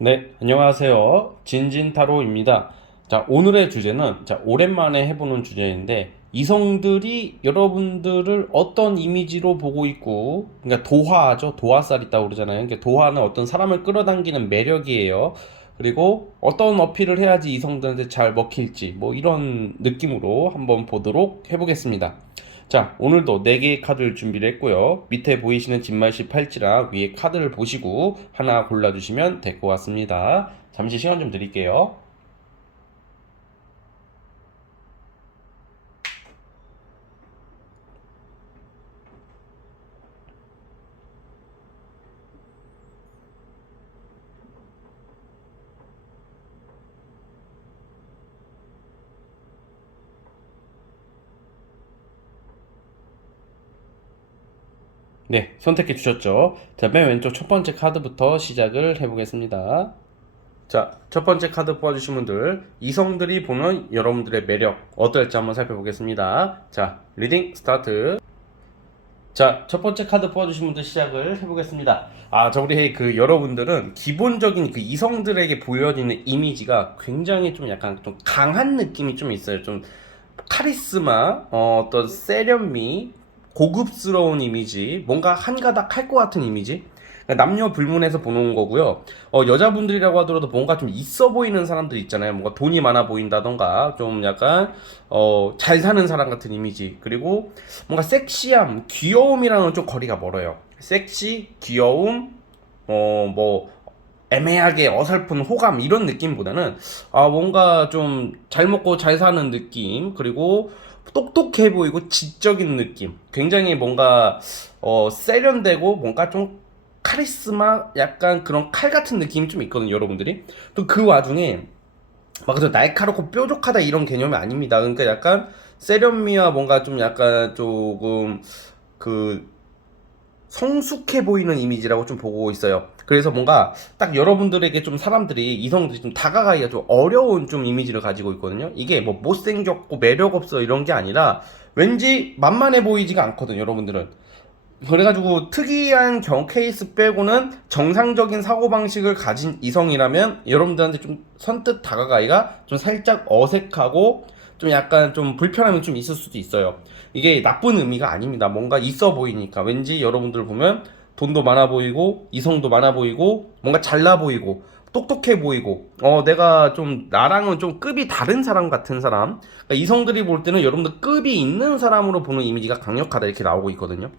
네, 안녕하세요. 진진타로입니다. 자, 오늘의 주제는, 오랜만에 해보는 주제인데, 이성들이 여러분들을 어떤 이미지로 보고 있고, 그러니까 도화죠. 도화살 있다고 그러잖아요. 그러니까 도화는 어떤 사람을 끌어당기는 매력이에요. 그리고 어떤 어필을 해야지 이성들한테 잘 먹힐지, 뭐 이런 느낌으로 한번 보도록 해보겠습니다. 자, 오늘도 4개의 카드를 준비를 했고요. 밑에 보이시는 진말씨 팔찌랑 위에 카드를 보시고 하나 골라주시면 될 것 같습니다. 잠시 시간 좀 드릴게요. 네, 선택해 주셨죠? 자, 맨 왼쪽 첫 번째 카드부터 시작을 해보겠습니다. 자, 첫 번째 카드 뽑아주신 분들, 이성들이 보는 여러분들의 매력 어떨지 한번 살펴보겠습니다. 자, 리딩 스타트. 자, 첫 번째 카드 뽑아주신 분들 시작을 해보겠습니다. 우리 여러분들은 기본적인 그 이성들에게 보여지는 이미지가 굉장히 좀 약간 좀 강한 느낌이 좀 있어요. 좀 카리스마, 어떤 세련미, 고급스러운 이미지, 뭔가 한가닥 할 것 같은 이미지. 그러니까 남녀 불문해서 보는 거고요. 여자분들이라고 하더라도 뭔가 좀 있어 보이는 사람들 있잖아요. 뭔가 돈이 많아 보인다던가, 좀 약간, 잘 사는 사람 같은 이미지. 그리고 뭔가 섹시함, 귀여움이랑은 좀 거리가 멀어요. 섹시, 귀여움, 뭐, 애매하게 어설픈 호감 이런 느낌보다는 뭔가 좀 잘 먹고 잘 사는 느낌 그리고 똑똑해 보이고 지적인 느낌 굉장히 뭔가 세련되고 뭔가 좀 카리스마 약간 그런 칼 같은 느낌이 좀 있거든요 여러분들이 또 그 와중에 막 그래서 날카롭고 뾰족하다 이런 개념이 아닙니다 그러니까 약간 세련미와 뭔가 좀 약간 조금 그 성숙해 보이는 이미지라고 좀 보고 있어요. 그래서 뭔가 딱 여러분들에게 좀 사람들이 이성들이 좀 다가가기가 좀 어려운 좀 이미지를 가지고 있거든요. 이게 뭐 못생겼고 매력 없어 이런 게 아니라 왠지 만만해 보이지가 않거든요, 여러분들은. 그래가지고 특이한 경 케이스 빼고는 정상적인 사고방식을 가진 이성이라면 여러분들한테 좀 선뜻 다가가기가 좀 살짝 어색하고 좀 약간 좀 불편함이 좀 있을 수도 있어요. 이게 나쁜 의미가 아닙니다. 뭔가 있어 보이니까 왠지 여러분들 보면 돈도 많아 보이고 이성도 많아 보이고 뭔가 잘나 보이고 똑똑해 보이고 내가 좀 나랑은 좀 급이 다른 사람 같은 사람 그러니까 이성들이 볼 때는 여러분들 급이 있는 사람으로 보는 이미지가 강력하다 이렇게 나오고 있거든요.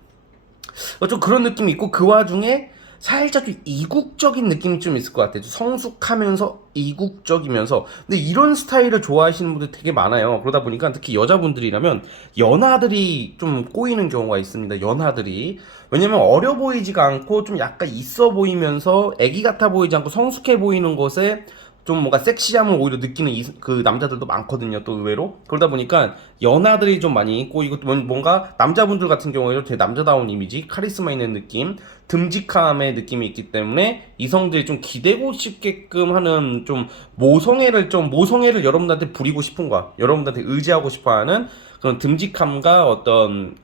좀 그런 느낌이 있고 그 와중에 살짝 좀 이국적인 느낌이 좀 있을 것 같아요. 좀 성숙하면서 이국적이면서 근데 이런 스타일을 좋아하시는 분들 되게 많아요. 그러다 보니까 특히 여자분들이라면 연하들이 좀 꼬이는 경우가 있습니다. 연하들이 왜냐면 어려 보이지가 않고 좀 약간 있어 보이면서 애기 같아 보이지 않고 성숙해 보이는 것에 좀 뭔가 섹시함을 오히려 느끼는 그 남자들도 많거든요. 또 의외로 그러다 보니까 연하들이 좀 많이 있고 이것도 뭔가 남자분들 같은 경우에는 되게 남자다운 이미지, 카리스마 있는 느낌, 듬직함의 느낌이 있기 때문에 이성들이 좀 기대고 싶게끔 하는 좀 모성애를 여러분들한테 부리고 싶은 거야. 여러분들한테 의지하고 싶어하는 그런 듬직함과 어떤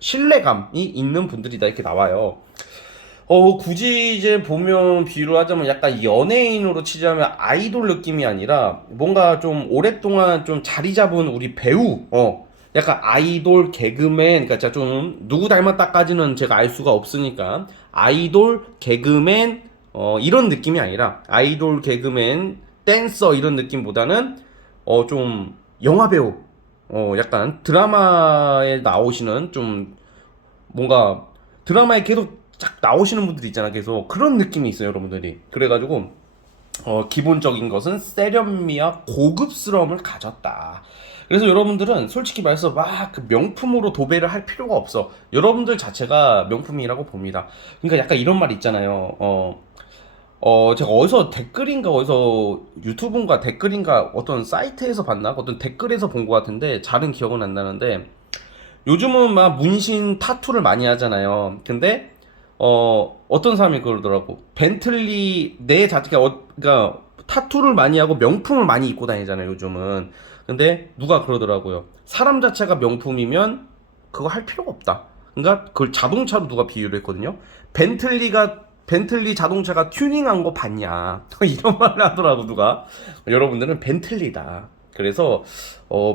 신뢰감이 있는 분들이다 이렇게 나와요. 굳이 이제 보면 비유를 하자면 약간 연예인으로 치자면 아이돌 느낌이 아니라 뭔가 좀 오랫동안 좀 자리 잡은 우리 배우, 약간 아이돌 개그맨, 그러니까 진짜 좀 누구 닮았다까지는 제가 알 수가 없으니까 아이돌 개그맨, 이런 느낌이 아니라 아이돌 개그맨, 댄서 이런 느낌보다는 좀 영화 배우, 약간 드라마에 나오시는 좀 뭔가 드라마에 계속 쫙 나오시는 분들 있잖아 계속 그런 느낌이 있어요 여러분들이 그래가지고 기본적인 것은 세련미와 고급스러움을 가졌다 그래서 여러분들은 솔직히 말해서 막 그 명품으로 도배를 할 필요가 없어 여러분들 자체가 명품이라고 봅니다 그러니까 약간 이런 말 있잖아요 제가 어디서 댓글인가 어디서 유튜브인가 댓글인가 어떤 사이트에서 봤나 어떤 댓글에서 본 것 같은데 잘은 기억은 안 나는데 요즘은 막 문신 타투를 많이 하잖아요. 근데 어떤 사람이 그러더라고. 벤틀리 내 자체가 그러니까 타투를 많이 하고 명품을 많이 입고 다니잖아요, 요즘은. 근데 누가 그러더라고요. 사람 자체가 명품이면 그거 할 필요가 없다. 그러니까 그걸 자동차로 누가 비유를 했거든요. 벤틀리가 벤틀리 자동차가 튜닝한 거 봤냐 이런 말을 하더라고 누가. 여러분들은 벤틀리다. 그래서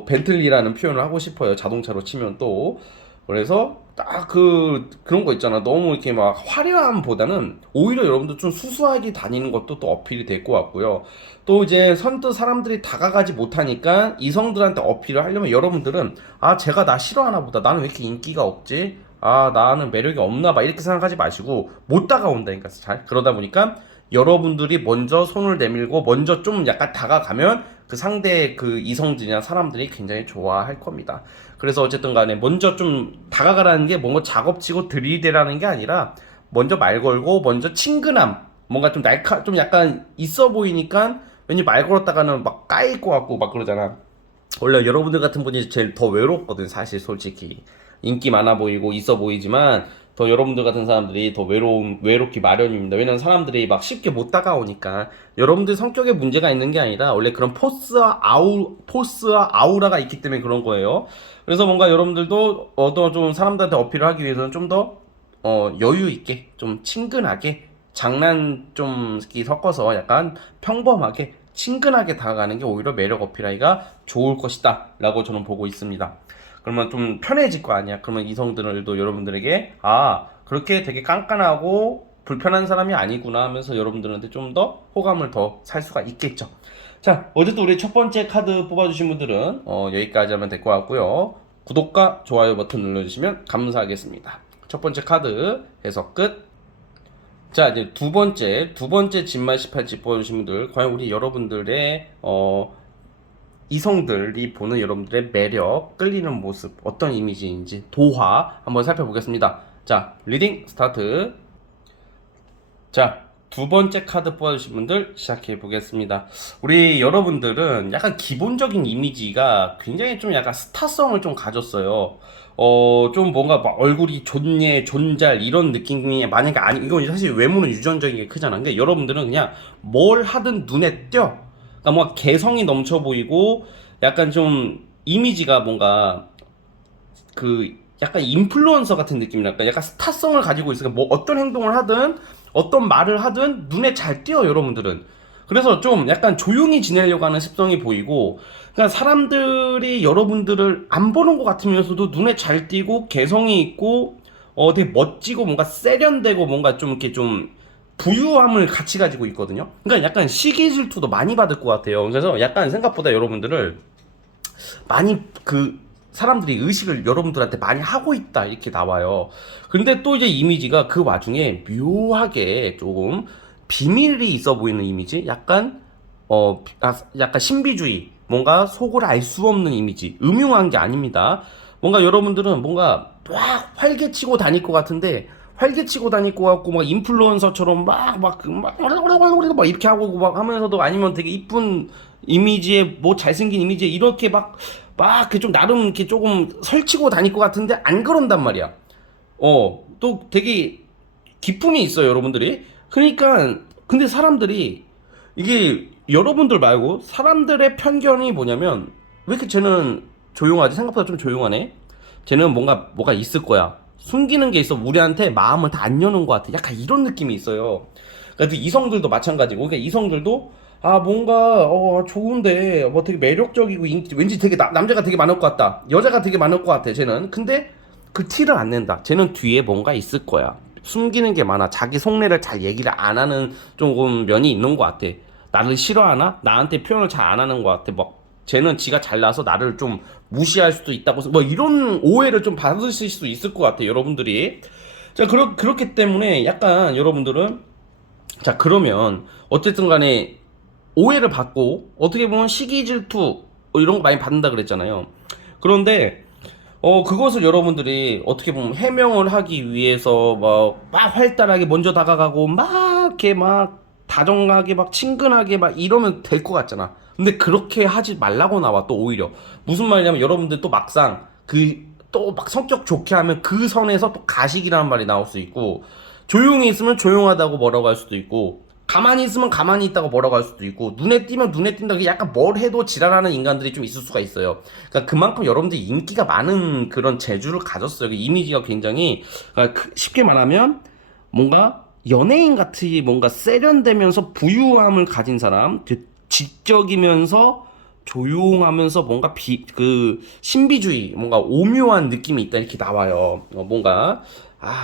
벤틀리라는 표현을 하고 싶어요. 자동차로 치면 또. 그래서 딱 그런 거 있잖아. 너무 이렇게 막 화려함보다는 오히려 여러분들 좀 수수하게 다니는 것도 또 어필이 될 것 같고요. 또 이제 선뜻 사람들이 다가가지 못하니까 이성들한테 어필을 하려면 여러분들은 아, 제가 나 싫어하나 보다. 나는 왜 이렇게 인기가 없지? 아, 나는 매력이 없나 봐. 이렇게 생각하지 마시고 못 다가온다니까. 잘 그러다 보니까 여러분들이 먼저 손을 내밀고 먼저 좀 약간 다가가면 그 상대 그 이성들이나 사람들이 굉장히 좋아할 겁니다. 그래서 어쨌든 간에 먼저 좀 다가가라는 게 뭔가 작업치고 들이대라는 게 아니라 먼저 말 걸고 먼저 친근함, 뭔가 좀 좀 약간 있어 보이니까 왠지 말 걸었다가는 막 까일 것 같고 막 그러잖아. 원래 여러분들 같은 분이 제일 더 외롭거든, 사실 솔직히. 인기 많아 보이고 있어 보이지만 더 여러분들 같은 사람들이 더 외롭기 마련입니다. 왜냐면 사람들이 막 쉽게 못 다가오니까. 여러분들 성격에 문제가 있는 게 아니라 원래 그런 포스와 아우라가 있기 때문에 그런 거예요. 그래서 뭔가 여러분들도 좀 사람들한테 어필을 하기 위해서는 좀 더 여유 있게, 좀 친근하게, 장난 좀 섞어서 약간 평범하게 친근하게 다가가는 게 오히려 매력 어필하기가 좋을 것이다 라고 저는 보고 있습니다. 그러면 좀 편해질 거 아니야. 그러면 이성들도 여러분들에게 아, 그렇게 되게 깐깐하고 불편한 사람이 아니구나 하면서 여러분들한테 좀 더 호감을 더 살 수가 있겠죠. 자, 어쨌든 우리 첫 번째 카드 뽑아주신 분들은 여기까지 하면 될 것 같고요. 구독과 좋아요 버튼 눌러주시면 감사하겠습니다. 첫 번째 카드 해석 끝. 자, 이제 두 번째 진말 18집 뽑아주신 분들, 과연 우리 여러분들의 이성들이 보는 여러분들의 매력, 끌리는 모습, 어떤 이미지인지 도화 한번 살펴보겠습니다. 자, 리딩 스타트. 자, 두 번째 카드 뽑아주신 분들 시작해 보겠습니다. 우리 여러분들은 약간 기본적인 이미지가 굉장히 좀 약간 스타성을 좀 가졌어요. 좀 뭔가 막 얼굴이 존예, 존잘 이런 느낌이 만약에 아니, 이건 사실 외모는 유전적인 게 크잖아. 근데 여러분들은 그냥 뭘 하든 눈에 띄어. 그러니까 뭔가 개성이 넘쳐 보이고 약간 좀 이미지가 뭔가 그 약간 인플루언서 같은 느낌이랄까, 약간 스타성을 가지고 있으니까 뭐 어떤 행동을 하든 어떤 말을 하든 눈에 잘 띄어 여러분들은. 그래서 좀 약간 조용히 지내려고 하는 습성이 보이고, 그러니까 사람들이 여러분들을 안 보는 것 같으면서도 눈에 잘 띄고 개성이 있고 되게 멋지고 뭔가 세련되고 뭔가 좀 이렇게 좀 부유함을 같이 가지고 있거든요. 그러니까 약간 시기 질투도 많이 받을 것 같아요. 그래서 약간 생각보다 여러분들을 많이 사람들이 의식을 여러분들한테 많이 하고 있다 이렇게 나와요. 근데 또 이제 이미지가 그 와중에 묘하게 조금 비밀이 있어 보이는 이미지, 약간 신비주의, 뭔가 속을 알 수 없는 이미지, 음흉한 게 아닙니다. 뭔가 여러분들은 뭔가 막 활개치고 다닐 것 같은데 활개치고 다닐 것 같고 막 인플루언서처럼 막 이렇게 하고 막 하면서도, 아니면 되게 이쁜 이미지에 뭐 잘생긴 이미지에 이렇게 막 좀 나름 이렇게 조금 설치고 다닐 것 같은데 안 그런단 말이야. 또 되게 기품이 있어요, 여러분들이. 그러니까 근데 사람들이 이게 여러분들 말고 사람들의 편견이 뭐냐면, 왜 이렇게 쟤는 조용하지? 생각보다 좀 조용하네. 쟤는 뭐가 있을 거야. 숨기는 게 있어. 우리한테 마음을 다 안 여는 것 같아. 약간 이런 느낌이 있어요. 그러니까 이성들도 마찬가지고, 그러니까 이성들도 아, 뭔가 좋은데 뭐 되게 매력적이고 왠지 되게 남자가 되게 많을 것 같다, 여자가 되게 많을 것 같아 쟤는. 근데 그 티를 안 낸다. 쟤는 뒤에 뭔가 있을 거야. 숨기는 게 많아. 자기 속내를 잘 얘기를 안 하는 조금 면이 있는 것 같아. 나를 싫어하나? 나한테 표현을 잘 안 하는 것 같아. 막 쟤는 지가 잘나서 나를 좀 무시할 수도 있다고, 뭐 이런 오해를 좀 받으실 수 있을 것 같아 여러분들이. 자, 그렇기 때문에 약간 여러분들은, 자, 그러면 어쨌든 간에 오해를 받고 어떻게 보면 시기 질투 이런 거 많이 받는다 그랬잖아요. 그런데 그것을 여러분들이 어떻게 보면 해명을 하기 위해서 막 활달하게 먼저 다가가고 막 이렇게 막 다정하게 막 친근하게 막 이러면 될 것 같잖아. 근데 그렇게 하지 말라고 나와. 또 오히려 무슨 말이냐면, 여러분들 또 막상 또 막 성격 좋게 하면 그 선에서 또 가식이라는 말이 나올 수 있고, 조용히 있으면 조용하다고 뭐라고 할 수도 있고, 가만히 있으면 가만히 있다고 뭐라고 할 수도 있고, 눈에 띄면 눈에 띈다. 약간 뭘 해도 지랄하는 인간들이 좀 있을 수가 있어요. 그러니까 그만큼 여러분들이 인기가 많은 그런 재주를 가졌어요. 이미지가 굉장히, 그러니까 쉽게 말하면 뭔가 연예인 같이 뭔가 세련되면서 부유함을 가진 사람, 그 지적이면서 조용하면서 뭔가 그 신비주의, 뭔가 오묘한 느낌이 있다 이렇게 나와요.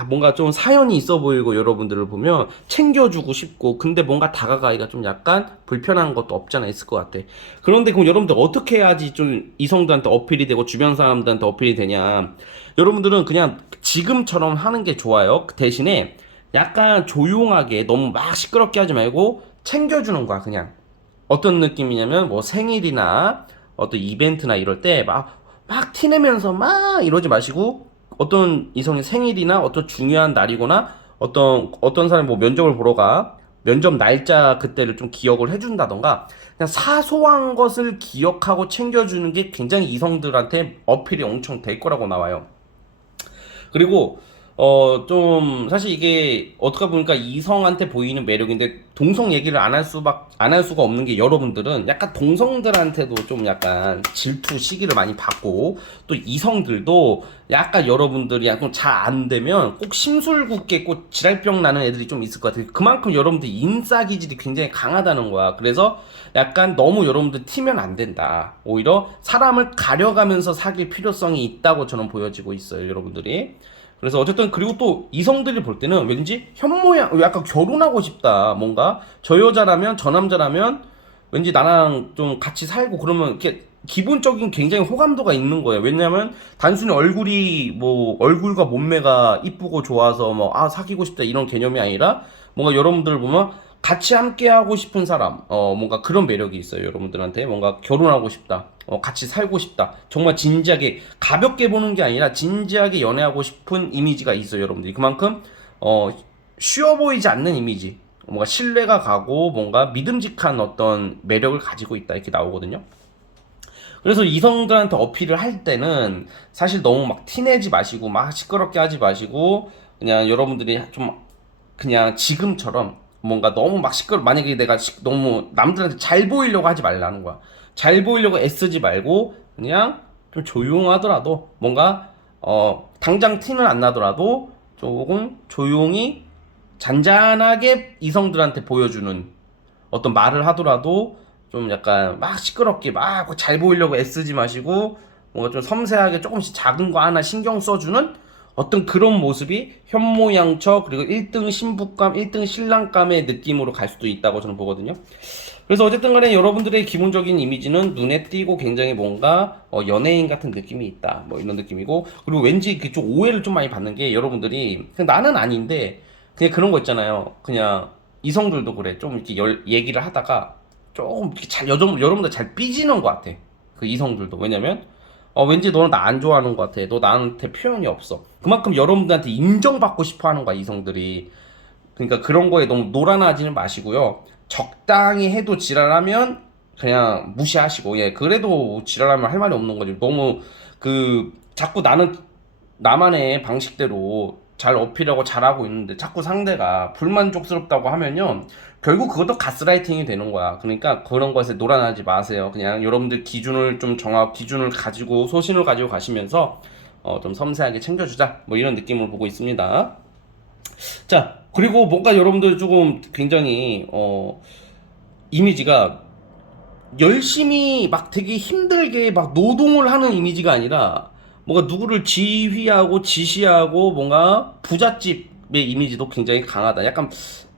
뭔가 좀 사연이 있어 보이고 여러분들을 보면 챙겨주고 싶고 근데 뭔가 다가가기가 좀 약간 불편한 것도 없잖아 있을 것 같아. 그런데 그럼 여러분들 어떻게 해야지 좀 이성들한테 어필이 되고 주변 사람들한테 어필이 되냐? 여러분들은 그냥 지금처럼 하는 게 좋아요. 그 대신에 약간 조용하게 너무 막 시끄럽게 하지 말고 챙겨주는 거야 그냥. 어떤 느낌이냐면 뭐 생일이나 어떤 이벤트나 이럴 때 막 티내면서 막 이러지 마시고 어떤 이성의 생일이나 어떤 중요한 날이거나 어떤 사람이 뭐 면접을 보러 가 면접 날짜 그때를 좀 기억을 해준다던가 그냥 사소한 것을 기억하고 챙겨주는 게 굉장히 이성들한테 어필이 엄청 될 거라고 나와요. 그리고 좀 사실 이게 어떻게 보니까 이성한테 보이는 매력인데 동성 얘기를 안 할 수가 없는 게 여러분들은 약간 동성들한테도 좀 약간 질투 시기를 많이 받고 또 이성들도 약간 여러분들이 약간 잘 안 되면 꼭 심술궂게 꼭 지랄병 나는 애들이 좀 있을 것 같아요. 그만큼 여러분들 인싸 기질이 굉장히 강하다는 거야. 그래서 약간 너무 여러분들 티면 안 된다. 오히려 사람을 가려가면서 사귈 필요성이 있다고 저는 보여지고 있어요, 여러분들이. 그래서 어쨌든 그리고 또 이성들이 볼 때는 왠지 현모양 약간 결혼하고 싶다. 뭔가 저 여자라면 저 남자라면 왠지 나랑 좀 같이 살고 그러면 이렇게 기본적인 굉장히 호감도가 있는 거예요. 왜냐면 단순히 얼굴이 뭐 얼굴과 몸매가 이쁘고 좋아서 뭐 사귀고 싶다 이런 개념이 아니라 뭔가 여러분들 보면 같이 함께 하고 싶은 사람, 뭔가 그런 매력이 있어요. 여러분들한테 뭔가 결혼하고 싶다, 같이 살고 싶다. 정말 진지하게 가볍게 보는 게 아니라 진지하게 연애하고 싶은 이미지가 있어요. 여러분들이 그만큼 어, 쉬워 보이지 않는 이미지, 뭔가 신뢰가 가고 뭔가 믿음직한 어떤 매력을 가지고 있다 이렇게 나오거든요. 그래서 이성들한테 어필을 할 때는 사실 너무 막 티내지 마시고 막 시끄럽게 하지 마시고 그냥 여러분들이 좀 그냥 지금처럼 뭔가 너무 막 만약에 내가 너무 남들한테 잘 보이려고 하지 말라는 거야. 잘 보이려고 애쓰지 말고 그냥 좀 조용하더라도 뭔가 당장 티는 안 나더라도 조금 조용히 잔잔하게 이성들한테 보여주는 어떤 말을 하더라도 좀 약간 막 시끄럽게 막 잘 보이려고 애쓰지 마시고 뭔가 좀 섬세하게 조금씩 작은 거 하나 신경 써주는 어떤 그런 모습이 현모양처 그리고 1등 신부감, 1등 신랑감의 느낌으로 갈 수도 있다고 저는 보거든요. 그래서 어쨌든 간에 여러분들의 기본적인 이미지는 눈에 띄고 굉장히 뭔가 연예인 같은 느낌이 있다. 뭐 이런 느낌이고 그리고 왠지 그좀 오해를 좀 많이 받는 게 여러분들이 그냥 나는 아닌데 그냥 그런 거 있잖아요. 그냥 이성들도 그래. 좀 이렇게 얘기를 하다가 조금 이렇게 여러분들 잘 삐지는 것 같아. 그 이성들도. 왜냐면 왠지 너는 나 안 좋아하는 것 같아. 너 나한테 표현이 없어. 그만큼 여러분들한테 인정받고 싶어 하는 거야, 이성들이. 그러니까 그런 거에 너무 놀아나지는 마시고요. 적당히 해도 지랄하면 그냥 무시하시고, 예, 그래도 지랄하면 할 말이 없는 거지. 너무 자꾸 나는 나만의 방식대로 잘 어필하고 잘하고 있는데 자꾸 상대가 불만족스럽다고 하면요. 결국 그것도 가스라이팅이 되는 거야. 그러니까 그런 것에 놀아나지 마세요. 그냥 여러분들 기준을 좀 기준을 가지고 소신을 가지고 가시면서 좀 섬세하게 챙겨주자. 뭐 이런 느낌을 보고 있습니다. 자, 그리고 뭔가 여러분들 조금 굉장히 이미지가 열심히 막 되게 힘들게 막 노동을 하는 이미지가 아니라 뭔가 누구를 지휘하고 지시하고 뭔가 부잣집의 이미지도 굉장히 강하다. 약간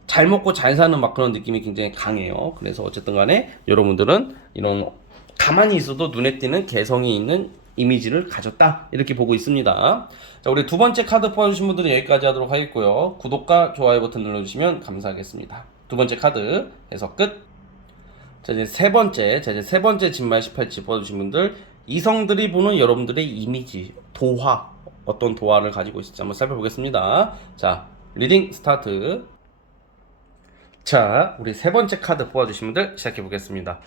잘 먹고 잘 사는 막 그런 느낌이 굉장히 강해요. 그래서 어쨌든 간에 여러분들은 이런 가만히 있어도 눈에 띄는 개성이 있는 이미지를 가졌다. 이렇게 보고 있습니다. 자, 우리 두 번째 카드 뽑아주신 분들은 여기까지 하도록 하겠고요. 구독과 좋아요 버튼 눌러주시면 감사하겠습니다. 두 번째 카드 해석 끝. 자, 이제 세 번째 진말 18지 뽑아주신 분들, 이성들이 보는 여러분들의 이미지, 도화, 어떤 도화를 가지고 있을지 한번 살펴보겠습니다. 자, 리딩 스타트. 자, 우리 세 번째 카드 뽑아주신 분들 시작해보겠습니다.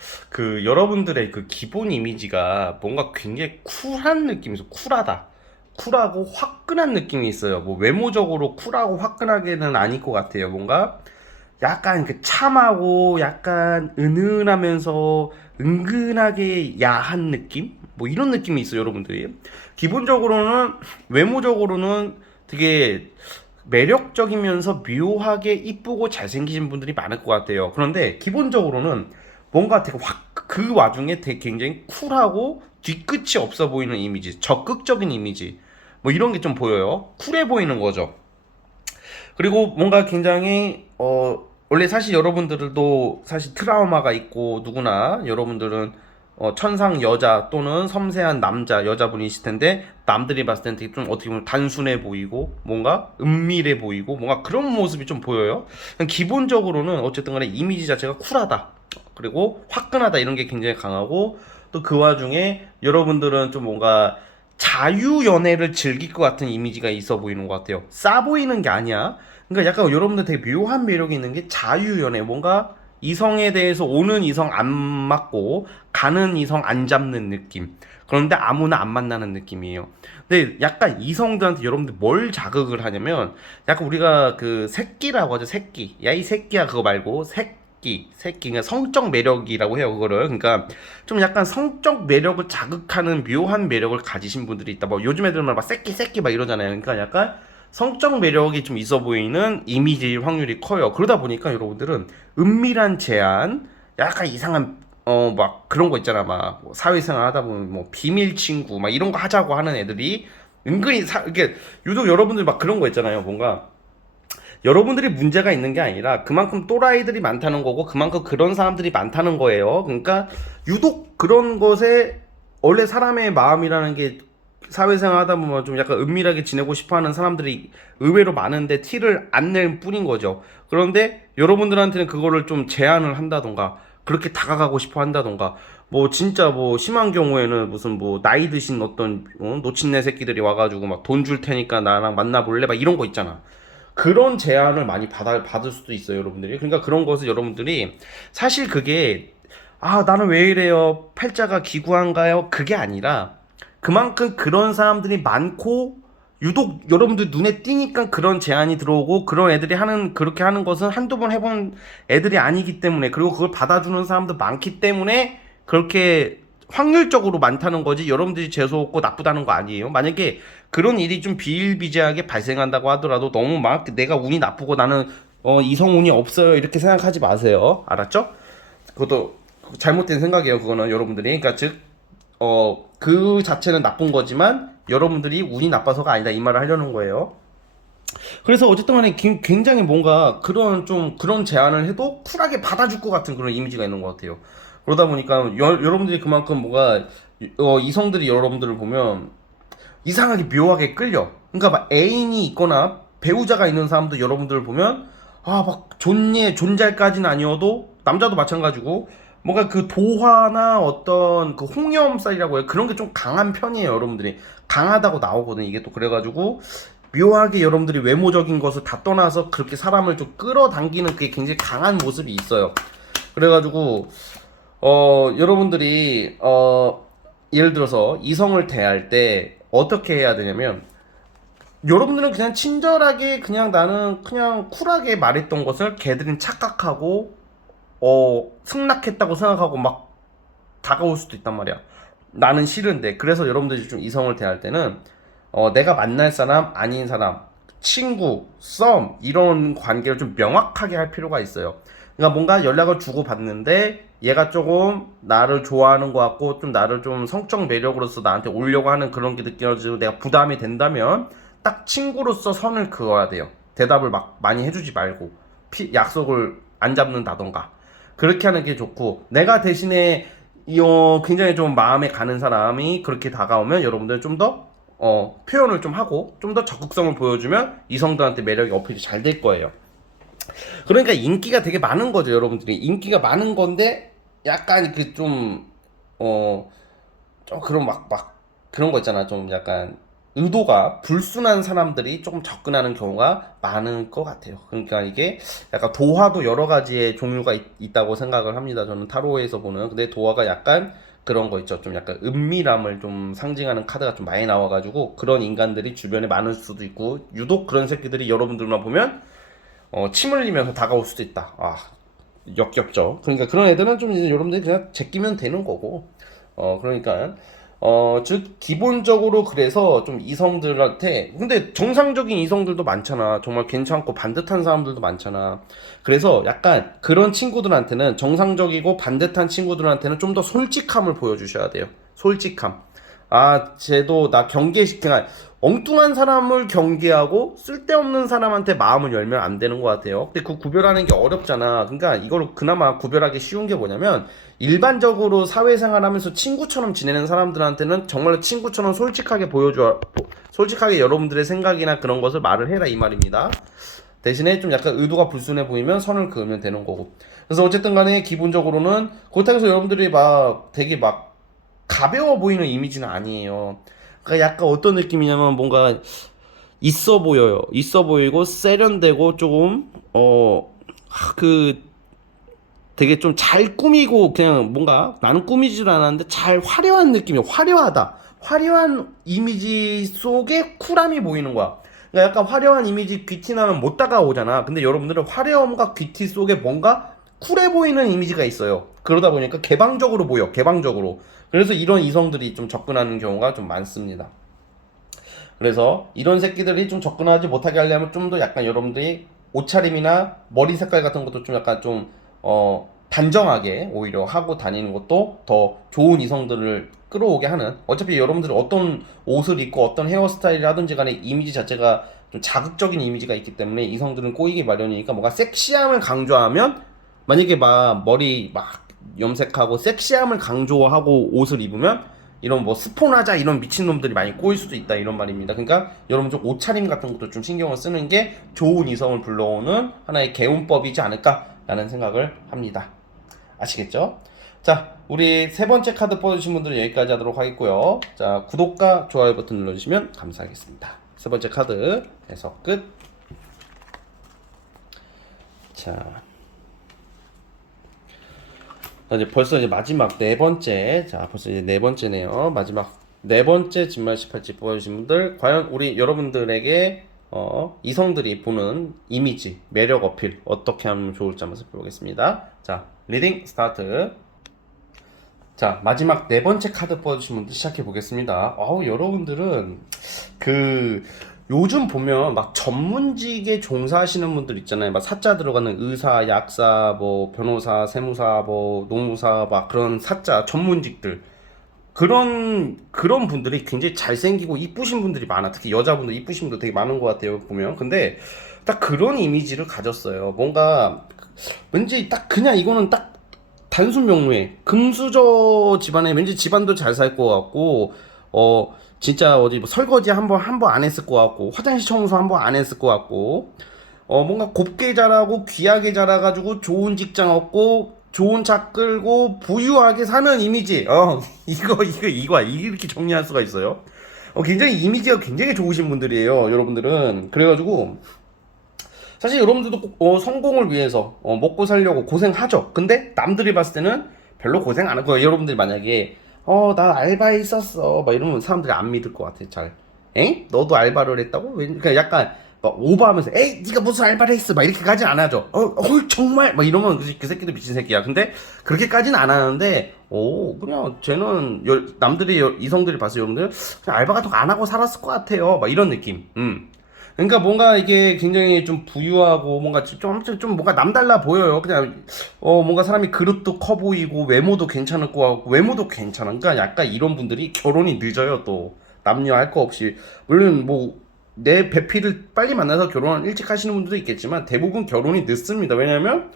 여러분들의 기본 이미지가 뭔가 굉장히 쿨한 느낌이죠. 쿨하다. 쿨하고 화끈한 느낌이 있어요. 뭐 외모적으로 쿨하고 화끈하게는 아닐 것 같아요. 뭔가 약간 참하고 약간 은은하면서 은근하게 야한 느낌? 뭐 이런 느낌이 있어요, 여러분들이. 기본적으로는 외모적으로는 되게 매력적이면서 묘하게 이쁘고 잘생기신 분들이 많을 것 같아요. 그런데 기본적으로는 뭔가 되게 확 그 와중에 되게 굉장히 쿨하고 뒤끝이 없어 보이는 이미지, 적극적인 이미지, 뭐 이런 게 좀 보여요. 쿨해 보이는 거죠. 그리고 뭔가 굉장히 원래 사실 여러분들도 사실 트라우마가 있고 누구나 여러분들은 천상 여자 또는 섬세한 남자 여자분이실 텐데 남들이 봤을 때는 되게 좀 어떻게 보면 단순해 보이고 뭔가 은밀해 보이고 뭔가 그런 모습이 좀 보여요. 기본적으로는 어쨌든 간에 이미지 자체가 쿨하다 그리고 화끈하다 이런 게 굉장히 강하고 또 그 와중에 여러분들은 좀 뭔가 자유 연애를 즐길 것 같은 이미지가 있어 보이는 것 같아요. 싸 보이는 게 아니야. 그러니까 약간 여러분들 되게 묘한 매력이 있는 게 자유 연애. 뭔가 이성에 대해서 오는 이성 안 맞고 가는 이성 안 잡는 느낌. 그런데 아무나 안 만나는 느낌이에요. 근데 약간 이성들한테 여러분들 뭘 자극을 하냐면 약간 우리가 그 새끼라고 하죠. 새끼. 야 이 새끼야 그거 말고 새끼, 그러니까 성적 매력이라고 해요, 그거를. 그러니까 좀 약간 성적 매력을 자극하는 묘한 매력을 가지신 분들이 있다. 뭐 요즘 애들만 막 새끼 막 이러잖아요. 그러니까 약간 성적 매력이 좀 있어 보이는 이미지일 확률이 커요. 그러다 보니까 여러분들은 은밀한 제안, 약간 이상한 막 그런 거 있잖아. 막뭐 사회생활 하다 보면 뭐 비밀 친구 막 이런 거 하자고 하는 애들이 은근히 이게 유독 여러분들 막 그런 거 있잖아요. 뭔가 여러분들이 문제가 있는 게 아니라 그만큼 또라이들이 많다는 거고 그만큼 그런 사람들이 많다는 거예요. 그러니까 유독 그런 것에 원래 사람의 마음이라는 게 사회생활 하다 보면 좀 약간 은밀하게 지내고 싶어 하는 사람들이 의외로 많은데 티를 안 낼 뿐인 거죠. 그런데 여러분들한테는 그거를 좀 제한을 한다던가 그렇게 다가가고 싶어 한다던가 뭐 진짜 뭐 심한 경우에는 무슨 뭐 나이 드신 어떤 노친네 새끼들이 와가지고 막 돈 줄 테니까 나랑 만나볼래 막 이런 거 있잖아. 그런 제안을 많이 받을 수도 있어요, 여러분들이. 그러니까 그런 것을 여러분들이 사실 그게 나는 왜 이래요? 팔자가 기구한가요? 그게 아니라 그만큼 그런 사람들이 많고 유독 여러분들 눈에 띄니까 그런 제안이 들어오고 그런 애들이 그렇게 하는 것은 한두 번 해본 애들이 아니기 때문에 그리고 그걸 받아주는 사람도 많기 때문에 그렇게 확률적으로 많다는 거지 여러분들이 재수없고 나쁘다는 거 아니에요. 만약에 그런 일이 좀 비일비재하게 발생한다고 하더라도 너무 막 내가 운이 나쁘고 나는 이성운이 없어요 이렇게 생각하지 마세요. 알았죠? 그것도 잘못된 생각이에요. 그거는 여러분들이 그러니까 즉 그 자체는 나쁜 거지만 여러분들이 운이 나빠서가 아니다 이 말을 하려는 거예요. 그래서 어쨌든 간에 굉장히 뭔가 그런 제안을 해도 쿨하게 받아줄 것 같은 그런 이미지가 있는 것 같아요. 그러다 보니까 여러분들이 그만큼 뭔가 이성들이 여러분들을 보면 이상하게 묘하게 끌려. 그러니까 막 애인이 있거나 배우자가 있는 사람도 여러분들을 보면 막 존잘까지는 아니어도 남자도 마찬가지고 뭔가 그 도화나 어떤 그 홍염살이라고 해요. 그런 게 좀 강한 편이에요, 여러분들이. 강하다고 나오거든, 이게 또. 그래가지고 묘하게 여러분들이 외모적인 것을 다 떠나서 그렇게 사람을 좀 끌어당기는 그게 굉장히 강한 모습이 있어요. 그래가지고 여러분들이 예를 들어서 이성을 대할 때 어떻게 해야 되냐면 여러분들은 그냥 친절하게 그냥 나는 그냥 쿨하게 말했던 것을 걔들은 착각하고 승낙했다고 생각하고 막 다가올 수도 있단 말이야. 나는 싫은데. 그래서 여러분들이 좀 이성을 대할 때는 내가 만날 사람 아닌 사람 친구 썸 이런 관계를 좀 명확하게 할 필요가 있어요. 그러니까 뭔가 연락을 주고 받는데 얘가 조금 나를 좋아하는 것 같고 좀 나를 좀 성적 매력으로서 나한테 오려고 하는 그런 게 느껴지고 내가 부담이 된다면 딱 친구로서 선을 그어야 돼요. 대답을 막 많이 해주지 말고 약속을 안 잡는다던가 그렇게 하는 게 좋고 내가 대신에 굉장히 좀 마음에 가는 사람이 그렇게 다가오면 여러분들 좀 더 표현을 좀 하고 좀 더 적극성을 보여주면 이성들한테 매력이 어필이 잘 될 거예요. 그러니까 인기가 되게 많은 거죠, 여러분들이. 인기가 많은 건데 약간 그 좀 그런 그런 거 있잖아. 좀 약간 의도가 불순한 사람들이 조금 접근하는 경우가 많은 것 같아요. 그러니까 이게 약간 도화도 여러 가지의 종류가 있다고 생각을 합니다. 저는 타로에서 보는. 근데 도화가 약간 그런 거 있죠. 좀 약간 은밀함을 좀 상징하는 카드가 좀 많이 나와가지고 그런 인간들이 주변에 많을 수도 있고 유독 그런 새끼들이 여러분들만 보면 침 흘리면서 다가올 수도 있다. 역겹죠. 그러니까 그런 애들은 좀 이제 여러분들이 그냥 제끼면 되는 거고. 그러니까 즉 기본적으로 그래서 좀 이성들한테 근데 정상적인 이성들도 많잖아. 정말 괜찮고 반듯한 사람들도 많잖아. 그래서 약간 그런 친구들한테는 정상적이고 반듯한 친구들한테는 좀 더 솔직함을 보여주셔야 돼요. 솔직함. 아, 쟤도 나 그냥 엉뚱한 사람을 경계하고 쓸데없는 사람한테 마음을 열면 안 되는 것 같아요. 근데 그 구별하는 게 어렵잖아. 그러니까 이걸 그나마 구별하기 쉬운 게 뭐냐면 일반적으로 사회생활하면서 친구처럼 지내는 사람들한테는 정말로 친구처럼 솔직하게 솔직하게 여러분들의 생각이나 그런 것을 말을 해라 이 말입니다. 대신에 좀 약간 의도가 불순해 보이면 선을 그으면 되는 거고. 그래서 어쨌든 간에 기본적으로는 그렇다고 해서 여러분들이 막 되게 막 가벼워 보이는 이미지는 아니에요. 그러니까 약간 어떤 느낌이냐면 뭔가 있어 보여요. 있어 보이고 세련되고 조금 그 되게 좀 잘 꾸미고 그냥 뭔가 나는 꾸미지도 않았는데 잘 화려한 느낌이 화려하다. 화려한 이미지 속에 쿨함이 보이는 거야. 그러니까 약간 화려한 이미지 귀티 나면 못 다가오잖아. 근데 여러분들은 화려함과 귀티 속에 뭔가 쿨해 보이는 이미지가 있어요. 그러다 보니까 개방적으로 보여. 개방적으로. 그래서 이런 이성들이 좀 접근하는 경우가 좀 많습니다. 그래서 이런 새끼들이 좀 접근하지 못하게 하려면 좀 더 약간 여러분들이 옷차림이나 머리 색깔 같은 것도 좀 약간 좀 단정하게 오히려 하고 다니는 것도 더 좋은 이성들을 끌어오게 하는. 어차피 여러분들이 어떤 옷을 입고 어떤 헤어스타일을 하든지 간에 이미지 자체가 좀 자극적인 이미지가 있기 때문에 이성들은 꼬이기 마련이니까 뭔가 섹시함을 강조하면 만약에 막 머리 막 염색하고 섹시함을 강조하고 옷을 입으면 이런 뭐 스폰하자 이런 미친놈들이 많이 꼬일 수도 있다 이런 말입니다. 그러니까 여러분 좀 옷차림 같은 것도 좀 신경을 쓰는 게 좋은 이성을 불러오는 하나의 개운법이지 않을까라는 생각을 합니다. 아시겠죠? 자, 우리 세 번째 카드 뽑으신 분들은 여기까지 하도록 하겠고요. 자, 구독과 좋아요 버튼 눌러주시면 감사하겠습니다. 세 번째 카드 해석 끝. 자, 이제 벌써 이제 마지막 네 번째. 자, 벌써 이제 네 번째네요. 마지막 네 번째 진말 18지 뽑아주신 분들, 과연 우리 여러분들에게 이성들이 보는 이미지, 매력 어필 어떻게 하면 좋을지 한번 살펴보겠습니다. 자, 리딩 스타트. 자, 마지막 네 번째 카드 뽑아주신 분들 시작해 보겠습니다. 여러분들은 그 요즘 보면 막 전문직에 종사하시는 분들 있잖아요. 막 사자 들어가는 의사, 약사, 뭐 변호사, 세무사, 뭐 노무사, 막 그런 사자 전문직들. 그런 분들이 굉장히 잘생기고 이쁘신 분들이 많아. 특히 여자분들 이쁘신 분들 되게 많은 것 같아요, 보면. 근데 딱 그런 이미지를 가졌어요. 뭔가 왠지 딱 그냥 이거는 딱 단순 명료해. 금수저 집안에 왠지 집안도 잘 살 것 같고, 진짜 어디 뭐 설거지 한 번 안 했을 것 같고, 화장실 청소 한 번 안 했을 것 같고, 뭔가 곱게 자라고 귀하게 자라가지고 좋은 직장 얻고, 좋은 차 끌고 부유하게 사는 이미지. 이거 이렇게 정리할 수가 있어요. 굉장히 이미지가 굉장히 좋으신 분들이에요, 여러분들은. 그래가지고 사실 여러분들도 성공을 위해서 먹고 살려고 고생하죠. 근데 남들이 봤을 때는 별로 고생 안 할 거예요. 여러분들이 만약에 나 알바에 있었어 막 이러면 사람들이 안 믿을 것 같아. 잘. 엥? 너도 알바를 했다고? 그러니까 약간 막 오버하면서 에이 네가 무슨 알바를 했어 막 이렇게까지는 안 하죠. 정말 막 이러면 그 새끼도 미친 새끼야. 근데 그렇게까지는 안 하는데 그냥 쟤는 남들이 이성들이 봤을 때 여러분들 그냥 알바 같은 거 안 하고 살았을 것 같아요. 막 이런 느낌. 그러니까 뭔가 이게 굉장히 좀 부유하고 뭔가 좀 뭔가 남달라 보여요. 그냥 뭔가 사람이 그릇도 커 보이고 외모도 괜찮을 것 같고 외모도 괜찮아. 그러니까 약간 이런 분들이 결혼이 늦어요. 또 남녀 할 거 없이. 물론 뭐 내 배필을 빨리 만나서 결혼을 일찍 하시는 분들도 있겠지만 대부분 결혼이 늦습니다. 왜냐면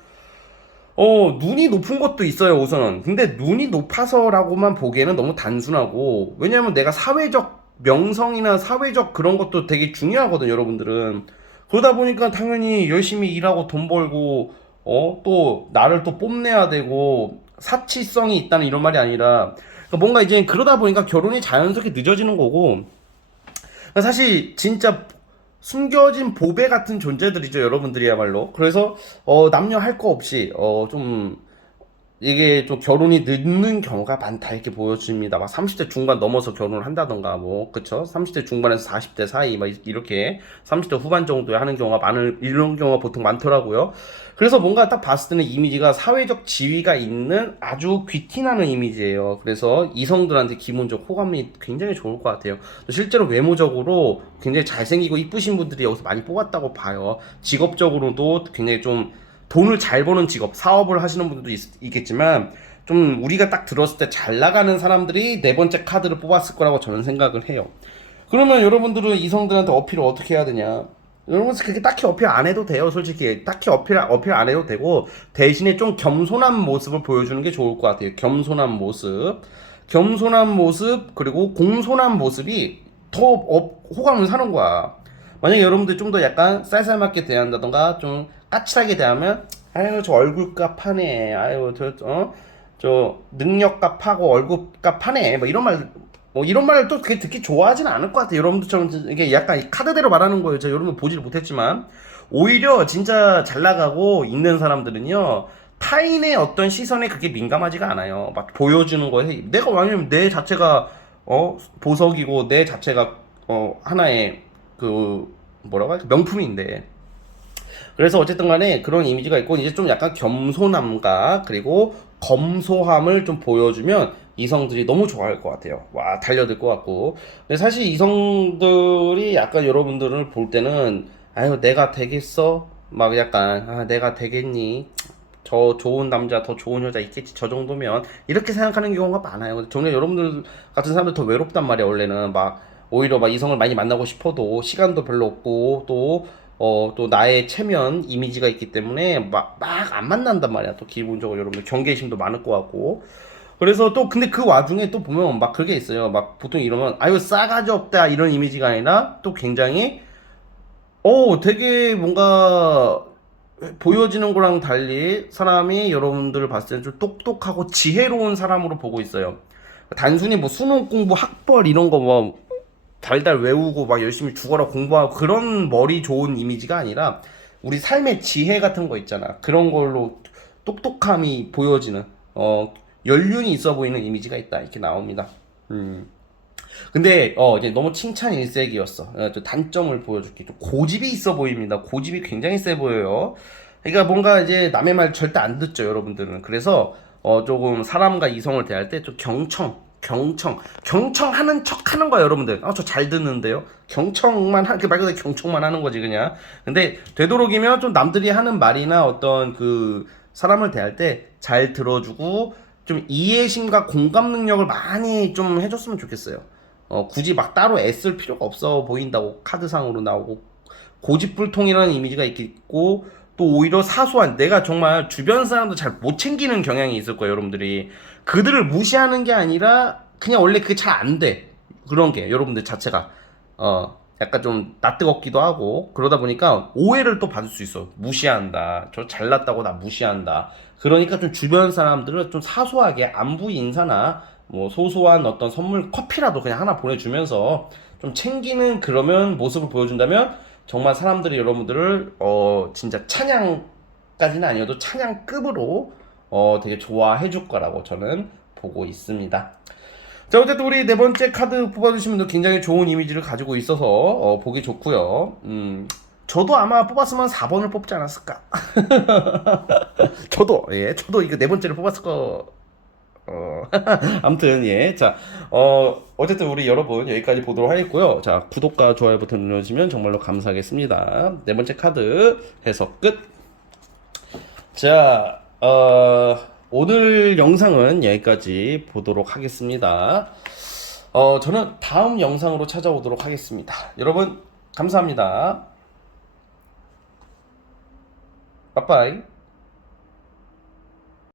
눈이 높은 것도 있어요, 우선은. 근데 눈이 높아서라고만 보기에는 너무 단순하고, 왜냐면 내가 사회적 명성이나 사회적 그런 것도 되게 중요하거든, 여러분들은. 그러다 보니까 당연히 열심히 일하고 돈 벌고, 또 나를 또 뽐내야 되고, 사치성이 있다는 이런 말이 아니라, 그러니까 뭔가 이제 그러다 보니까 결혼이 자연스럽게 늦어지는 거고, 사실 진짜 숨겨진 보배 같은 존재들이죠, 여러분들이야말로. 그래서 남녀 할 거 없이 좀 이게 좀 결혼이 늦는 경우가 많다 이렇게 보여집니다. 막 30대 중반 넘어서 결혼을 한다던가 뭐 그쵸? 30대 중반에서 40대 사이 막 이렇게 30대 후반 정도에 하는 경우가 많은 이런 경우가 보통 많더라고요. 그래서 뭔가 딱 봤을 때는 이미지가 사회적 지위가 있는 아주 귀티나는 이미지예요. 그래서 이성들한테 기본적 호감이 굉장히 좋을 것 같아요. 실제로 외모적으로 굉장히 잘생기고 이쁘신 분들이 여기서 많이 뽑았다고 봐요. 직업적으로도 굉장히 좀 돈을 잘 버는 직업, 사업을 하시는 분들도 있겠지만 좀 우리가 딱 들었을 때 잘 나가는 사람들이 네 번째 카드를 뽑았을 거라고 저는 생각을 해요. 그러면 여러분들은 이성들한테 어필을 어떻게 해야 되냐? 여러분 그렇게 딱히 어필 안 해도 돼요. 솔직히 딱히 어필 안 해도 되고 대신에 좀 겸손한 모습을 보여주는 게 좋을 것 같아요. 겸손한 모습, 겸손한 모습 그리고 공손한 모습이 더 호감을 사는 거야. 만약에 여러분들 좀 더 약간 쌀쌀맞게 대한다던가 좀 까칠하게 대하면 아유 저 얼굴값 하네 아유 저 능력값 하고 얼굴값 하네 뭐 이런 말 뭐 이런 말을 또 그게 듣기 좋아하진 않을 것 같아요. 여러분들처럼 이게 약간 카드대로 말하는 거예요. 저 여러분 보지를 못했지만 오히려 진짜 잘 나가고 있는 사람들은요 타인의 어떤 시선에 그게 민감하지가 않아요. 막 보여주는 거에 내가 왜냐면 내 자체가 보석이고 내 자체가 하나의 그 뭐라고 할까 명품인데 그래서 어쨌든 간에 그런 이미지가 있고 이제 좀 약간 겸손함과 그리고 검소함을 좀 보여주면 이성들이 너무 좋아할 것 같아요. 와 달려들 것 같고 근데 사실 이성들이 약간 여러분들을 볼 때는 아유 내가 되겠어 막 약간 아 내가 되겠니 저 좋은 남자 더 좋은 여자 있겠지 저 정도면 이렇게 생각하는 경우가 많아요. 정말 여러분들 같은 사람들 더 외롭단 말이야. 원래는 막 오히려 막 이성을 많이 만나고 싶어도 시간도 별로 없고 또 나의 체면 이미지가 있기 때문에 막 안 만난단 말이야. 또 기본적으로 여러분들 경계심도 많을 것 같고 그래서 또 근데 그 와중에 또 보면 막 그게 있어요. 막 보통 이러면 아유 싸가지 없다 이런 이미지가 아니라 또 굉장히 되게 뭔가 보여지는 거랑 달리 사람이 여러분들을 봤을 때 좀 똑똑하고 지혜로운 사람으로 보고 있어요. 단순히 뭐 수능 공부 학벌 이런 거 뭐 달달 외우고 막 열심히 죽어라 공부하고 그런 머리 좋은 이미지가 아니라 우리 삶의 지혜 같은 거 있잖아. 그런 걸로 똑똑함이 보여지는 연륜이 있어 보이는 이미지가 있다. 이렇게 나옵니다. 근데 이제 너무 칭찬 일색이었어. 좀 단점을 보여줄게. 좀 고집이 있어 보입니다. 고집이 굉장히 세 보여요. 그러니까 뭔가 이제 남의 말 절대 안 듣죠, 여러분들은. 그래서 조금 사람과 이성을 대할 때 좀 경청하는 척 하는 거야, 여러분들. 저 잘 듣는데요. 말 그대로 경청만 하는 거지, 그냥. 근데 되도록이면 좀 남들이 하는 말이나 어떤 그 사람을 대할 때 잘 들어주고 좀 이해심과 공감 능력을 많이 좀 해줬으면 좋겠어요. 굳이 막 따로 애쓸 필요가 없어 보인다고 카드상으로 나오고 고집불통이라는 이미지가 있고 또 오히려 사소한 내가 정말 주변 사람도 잘 못 챙기는 경향이 있을 거예요 여러분들이 그들을 무시하는 게 아니라 그냥 원래 그게 잘 안 돼 그런 게 여러분들 자체가 약간 좀 낯뜨겁기도 하고 그러다 보니까 오해를 또 받을 수 있어 무시한다 저 잘났다고 나 무시한다 그러니까 좀 주변 사람들을 좀 사소하게 안부 인사나 뭐 소소한 어떤 선물 커피라도 그냥 하나 보내주면서 좀 챙기는 그러면 모습을 보여준다면 정말 사람들이 여러분들을 진짜 찬양까지는 아니어도 찬양급으로 되게 좋아해 줄 거라고 저는 보고 있습니다. 자 어쨌든 우리 네 번째 카드 뽑아주신 분들 굉장히 좋은 이미지를 가지고 있어서 보기 좋고요. 저도 아마 뽑았으면 4번을 뽑지 않았을까. 저도 이거 네 번째를 뽑았을 거 아무튼 예. 자, 어쨌든 우리 여러분 여기까지 보도록 하겠고요. 자, 구독과 좋아요 버튼 눌러주시면 정말로 감사하겠습니다. 네 번째 카드 해석 끝. 자, 오늘 영상은 여기까지 보도록 하겠습니다. 저는 다음 영상으로 찾아오도록 하겠습니다. 여러분 감사합니다. 빠빠이.